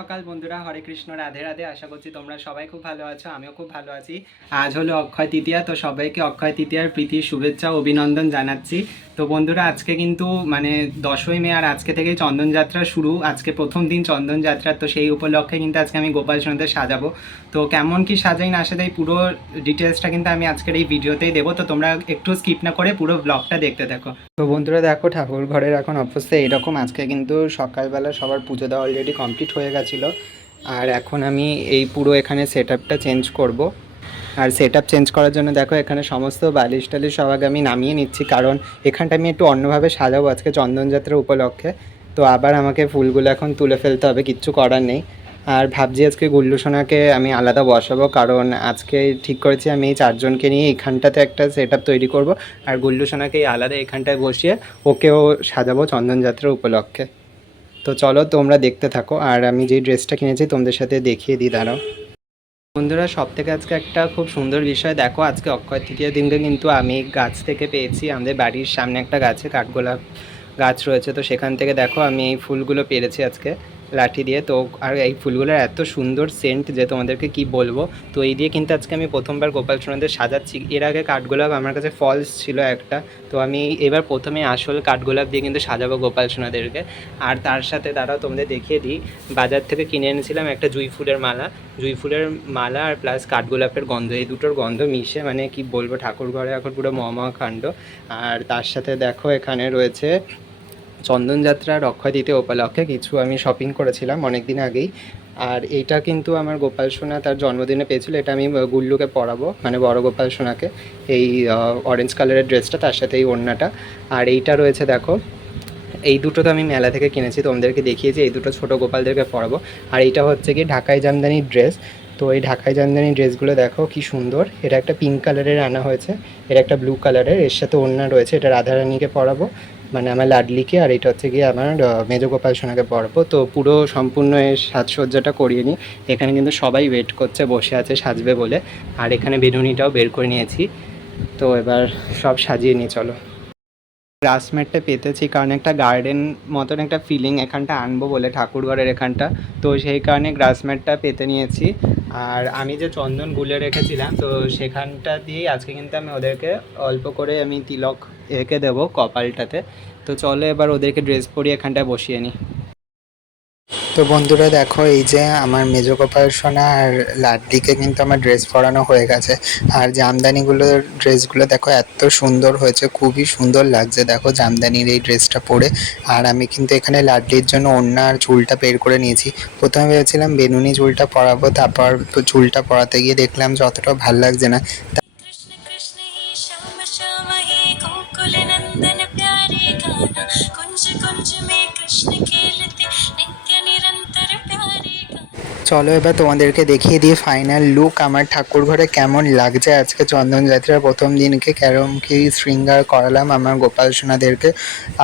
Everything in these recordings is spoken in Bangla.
সকাল বন্ধুরা, হরে কৃষ্ণ, রাধে রাধে। আশা করছি তোমরা সবাই খুব ভালো আছো, আমিও খুব ভালো আছি। আজ হলো অক্ষয় তৃতীয়া, তো সবাইকে অক্ষয় তৃতীয়ার প্রীতি, শুভেচ্ছা অভিনন্দন জানাচ্ছি। তো বন্ধুরা, আজকে কিন্তু মানে দশই মে আর আজকে থেকেই চন্দন যাত্রা শুরু। আজকে প্রথম দিন চন্দন যাত্রা তো সেই উপলক্ষে কিন্তু আজকে আমি গোপাল সোনাতে সাজাবো। তো কেমন কি সাজাই না সাজাই পুরো ডিটেলসটা কিন্তু আমি আজকের এই ভিডিওতেই দেবো। তো তোমরা একটু স্কিপ না করে পুরো ব্লগটা দেখতে থাকো। তো বন্ধুরা, দেখো ঠাকুর ঘরের এখন অবস্থা এরকম আজকে কিন্তু সকালবেলা সবার পুজো দেওয়া অলরেডি কমপ্লিট হয়ে গেছিল আর এখন আমি এই পুরো এখানে সেট চেঞ্জ করব। আর সেট চেঞ্জ করার জন্য দেখো এখানে সমস্ত বালিশ টালিশ সব আগে আমি নামিয়ে নিচ্ছি। কারণ এখানটা আমি একটু অন্যভাবে সাজাবো আজকে চন্দনযাত্রা উপলক্ষে। তো আবার আমাকে ফুলগুলো এখন তুলে ফেলতে হবে, কিচ্ছু করার নেই। আর ভাবছি আজকে গুল্লু সোনাকে আমি আলাদা বসাবো, কারণ আজকে ঠিক করেছি আমি এই চারজনকে নিয়ে এখানটাতে একটা সেট তৈরি করব। আর গুল্লু সোনাকে আলাদা এখানটায় বসিয়ে ওকেও সাজাবো চন্দনযাত্রা উপলক্ষে। তো চলো তোমরা দেখতে থাকো। আর আমি যে ড্রেসটা কিনেছি তোমাদের সাথে দেখিয়ে দিই, দাঁড়াও। বন্ধুরা সব থেকে আজকে একটা খুব সুন্দর বিষয়। দেখো, আজকে অক্ষয় তৃতীয় দিনকে কিন্তু আমি গাছ থেকে পেয়েছি। আমাদের বাড়ির সামনে একটা গাছে কাঠগোলাপ গাছ রয়েছে। তো সেখান থেকে দেখো, আমি এই ফুলগুলো পেরেছি আজকে। লাঠি দিয়ে। তো আর এই ফুলগুলোর এত সুন্দর সেন্ট যে তোমাদেরকে কি বলব? তো এই দিয়ে কিন্তু আজকে আমি প্রথমবার গোপাল সোনাদের সাজাচ্ছি। এর আগে কাঠগোলাপ আমার কাছে ফলস ছিল একটা। তো আমি এবার প্রথমে আসল কাঠগোলাপ দিয়ে কিন্তু সাজাবো গোপাল সোনাদেরকে। আর তার সাথে তারাও তোমাদের দেখিয়ে দিই। বাজার থেকে কিনে এনেছিলাম একটা জুই ফুলের মালা। জুই ফুলের মালা আর প্লাস কাঠগোলাপের গন্ধ, এই দুটোর গন্ধ মিশে মানে কি বলব ঠাকুর ঘরে এখন পুরো মহা কাণ্ড। আর তার সাথে দেখো এখানে রয়েছে চন্দনযাত্রার অক্ষয় দ্বিতীয় উপলক্ষে কিছু আমি শপিং করেছিলাম অনেক দিন আগেই। আর এটা কিন্তু আমার গোপাল সোনা তার জন্মদিনে পেয়েছিল, এটা আমি গুল্লুকে পরাবো মানে বড় গোপাল সোনাকে, এই অরেঞ্জ কালারের ড্রেসটা তার সাথে এই ওড়নাটা। আর এইটা রয়েছে দেখো, এই দুটো তো আমি মেলা থেকে কিনেছি, তোমাদেরকে দেখিয়েছি, এই দুটো ছোটো গোপালদেরকে পরাবো। আর এইটা হচ্ছে কি ঢাকাই জামদানির ড্রেস তো এই ঢাকাই জামদানি ড্রেসগুলো দেখো কি সুন্দর, এটা একটা পিঙ্ক কালারের আনা হয়েছে এটা একটা ব্লু কালারের এর সাথে ওড়না রয়েছে, এটা রাধারানীকে পরাবো। মানে আমার লাডলিকে আর এটা হচ্ছে গিয়ে আমার মেজ গোপাল সোনাকে পরাবো তো পুরো সম্পূর্ণ এর সাজসজ্জাটা করিয়ে নিই। এখানে কিন্তু সবাই ওয়েট করছে, বসে আছে, সাজবে বলে। আর এখানে বেনুনিটাও বের করে নিয়েছি। তো এবার সব সাজিয়ে নিয়ে চলো। গ্রাস ম্যাটটা পেতেছি, কারণ একটা গার্ডেন মতন একটা ফিলিং এখানটা আনব বলে ঠাকুরঘরের এখানটা। তো সেই কারণে গ্রাসমেটটা পেতে নিয়েছি। আর আমি যে চন্দন গুলে রেখেছিলাম, তো সেখানটা দিয়েই আজকে কিন্তু আমি ওদেরকে অল্প করে আমি তিলক এঁকে দেবো কপালটাতে। তো চলো এবার ওদেরকে ড্রেস পরিয়ে এখানটায় বসিয়ে নিই। তো বন্ধুরা দেখো এই যে আমার মেজো গোপাল সোনা আর লাড্ডিকে কিন্তু আমার ড্রেস পরানো হয়ে গেছে আর জামদানিগুলোর ড্রেসগুলো দেখো এত সুন্দর হয়েছে খুবই সুন্দর লাগছে দেখো জামদানির এই ড্রেসটা পরে আর আমি কিন্তু এখানে লাড্ডির জন্য ওড়না আর চুলটা বের করে নিয়েছি প্রথমে ভেবেছিলাম বেনুনি চুলটা পরাবো তারপর তো চুলটা পরাতে গিয়ে দেখলাম যে অতটাও ভাল লাগছে না कृष्ण कृष्ण हे श्याम श्याम हे गोकुल नंदन प्यारे गाना कुंज कुंज में कृष्ण खेलते চলো এবার তোমাদেরকে দেখিয়ে দিয়ে ফাইনাল লুক আমার ঠাকুর ঘরে কেমন লাগছে? আজকে চন্দন যাত্রার প্রথম দিনকে কেরম কি শৃঙ্গার করালাম আমার গোপাল সোনাদেরকে।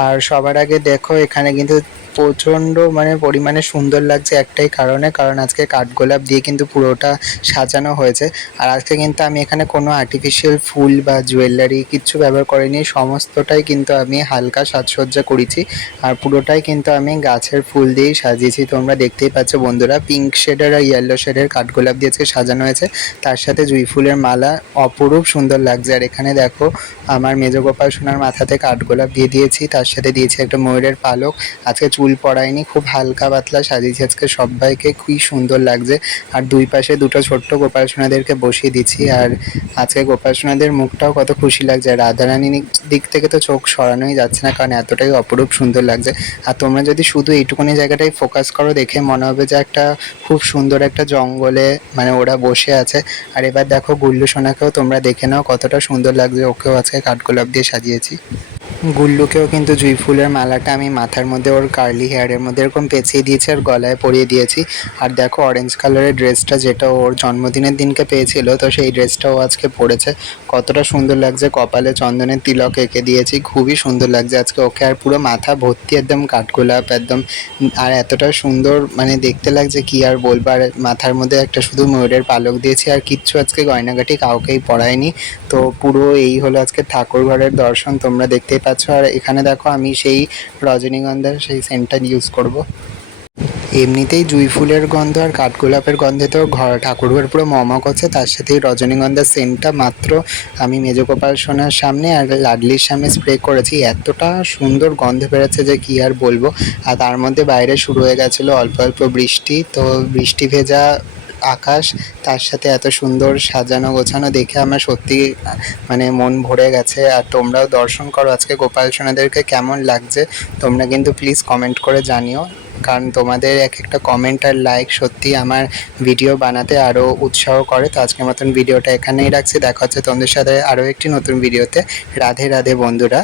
আর সবার আগে দেখো, এখানে কিন্তু প্রচণ্ড মানে পরিমাণে সুন্দর লাগছে একটাই কারণে, কারণ আজকে কাঠগোলাপ দিয়ে কিন্তু পুরোটা সাজানো হয়েছে। আর আজকে কিন্তু আমি এখানে কোনো আর্টিফিশিয়াল ফুল বা জুয়েলারি কিচ্ছু ব্যবহার করিনি, সমস্তটাই কিন্তু আমি হালকা সাজসজ্জা করেছি। আর পুরোটাই কিন্তু আমি গাছের ফুল দিয়েই সাজিয়েছি। তোমরা দেখতেই পাচ্ছ বন্ধুরা পিঙ্ক শেডের আর ইয়েলো শেডের কাঠগোলাপ দিয়ে আজকে সাজানো হয়েছে। তার সাথে জুই ফুলের মালা অপরূপ সুন্দর লাগছে। আর এখানে দেখো, আমার মেজগোপাল সোনার মাথাতে কাঠগোলাপ দিয়ে দিয়েছি। তার সাথে দিয়েছি একটা ময়ূরের পালক। আজকে চুল পড়াইনি খুব হালকা পাতলা সাজিয়েছি। আজকে সবাইকে খুবই সুন্দর লাগছে। আর দুই পাশে দুটো ছোট্ট গোপাল সোনাদেরকে বসিয়ে দিচ্ছি। আর আজকে গোপাল সোনাদের মুখটাও কত খুশি লাগছে। রাধারানীর দিক থেকে তো চোখ সরানোই যাচ্ছে না, কারণ এতটাই অপরূপ সুন্দর লাগছে। আর তোমরা যদি শুধু এইটুকুনি জায়গাটাই ফোকাস করো, দেখে মনে হবে যে একটা খুব সুন্দর একটা জঙ্গলে মানে ওরা বসে আছে। আর এবার দেখো গুল্লু সোনাকেও তোমরা দেখে নাও কতটা সুন্দর লাগছে। ওকেও আজকে কাঠগোলাপ দিয়ে সাজিয়েছি। গুল্লুকেও কিন্তু জুই ফুলের মালাটা আমি মাথার মধ্যে, ওর কার্লি হেয়ারের মধ্যে এরকম পেঁচিয়ে দিয়েছি আর গলায় পরিয়ে দিয়েছি। আর দেখো অরেঞ্জ কালারের ড্রেসটা যেটা ওর জন্মদিনের দিনকে পেয়েছিল, তো সেই ড্রেসটাও আজকে পরেছে। কতটা সুন্দর লাগছে, কপালে চন্দনের তিলক এঁকে দিয়েছি, খুবই সুন্দর লাগছে আজকে ওকে। আর পুরো মাথা ভর্তি একদম কাঠগোলাপ একদম। আর এতটা সুন্দর মানে দেখতে লাগছে কি আর বলব, আর মাথার মধ্যে একটা শুধু ময়ূরের পালক দিয়েছি, আর কিচ্ছু আজকে গয়নাগাটি কাউকেই পরায়নি। তো পুরো এই হলো আজকে ঠাকুর ঘরের দর্শন, তোমরা দেখতেই আর এখানে দেখো আমি সেই রজনীগন্ধার সেই সেন্টটা ইউজ করব। এমনিতেই জুঁই ফুলের গন্ধ আর কাঠগোলাপের গন্ধে তো ঘর, ঠাকুরঘর পুরো মমা করছে তার সাথে এই রজনীগন্ধার সেন্টটা মাত্র আমি মেজগোপাল সোনার সামনে আর লাডলির সামনে স্প্রে করেছি। এতটা সুন্দর গন্ধ বেরোচ্ছে যে কি আর বলব। আর তার মধ্যে বাইরে শুরু হয়ে গেছিল অল্প অল্প বৃষ্টি, তো বৃষ্টি ভেজা আকাশ, তার সাথে এত সুন্দর সাজানো গোছানো দেখে আমার সত্যি মানে মন ভরে গেছে। আর তোমরাও দর্শন করো। আজকে গোপাল সোনাদেরকে কেমন লাগছে, তোমরা কিন্তু প্লিজ কমেন্ট করে জানিও। কারণ তোমাদের এক একটা কমেন্ট আর লাইক সত্যি আমার ভিডিও বানাতে আরও উৎসাহ করে। তো আজকের মতন ভিডিওটা এখানেই রাখছি। দেখা হচ্ছে তোমাদের সাথে আরও একটি নতুন ভিডিওতে রাধে রাধে বন্ধুরা।